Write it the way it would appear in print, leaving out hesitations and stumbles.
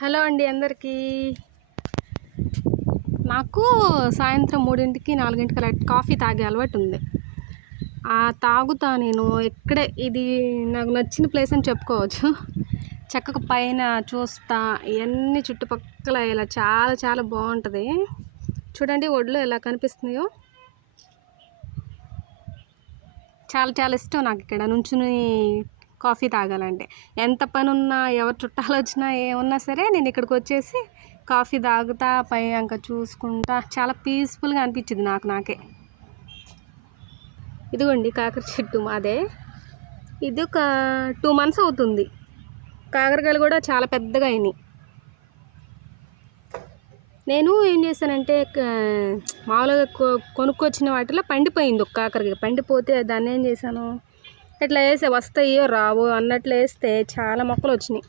Hello అండి అందరికీ. నాకు సాయంత్రం 3కి 4కి అలా కాఫీ తాగే అలవాటు ఉంది. తాగుతా నేను ఇక్కడే. ఇది నాకు నచ్చిన ప్లేస్ అని చెప్పుకోవచ్చు. చక్కగా పైన చూస్తా ఇవన్నీ చుట్టుపక్కల ఇలా చాలా చాలా బాగుంటుంది. చూడండి ఒడ్లు ఎలా కనిపిస్తున్నాయో. చాలా చాలా ఇష్టం నాకు ఇక్కడ నుంచుని కాఫీ తాగాలంటే. ఎంత పని ఉన్నా, ఎవరు చుట్టాలు వచ్చినా, ఏమున్నా సరే నేను ఇక్కడికి వచ్చేసి కాఫీ తాగుతా, పై ఇంకా చూసుకుంటా. చాలా పీస్ఫుల్గా అనిపించింది నాకే. ఇదిగోండి కాకర చెట్టు మాదే. ఇది ఒక 2 months అవుతుంది. కాకరకాయలు కూడా చాలా పెద్దగా అయినాయి. నేను ఏం చేశానంటే మామూలుగా కొనుక్కొచ్చిన వాటిలో పండిపోయింది ఒక కాకరకాయ. పండిపోతే దాన్ని ఏం చేశాను, ఇట్లా వస్తాయో రావో అన్నట్లు వేస్తే చాలా మొక్కలు వచ్చినాయి.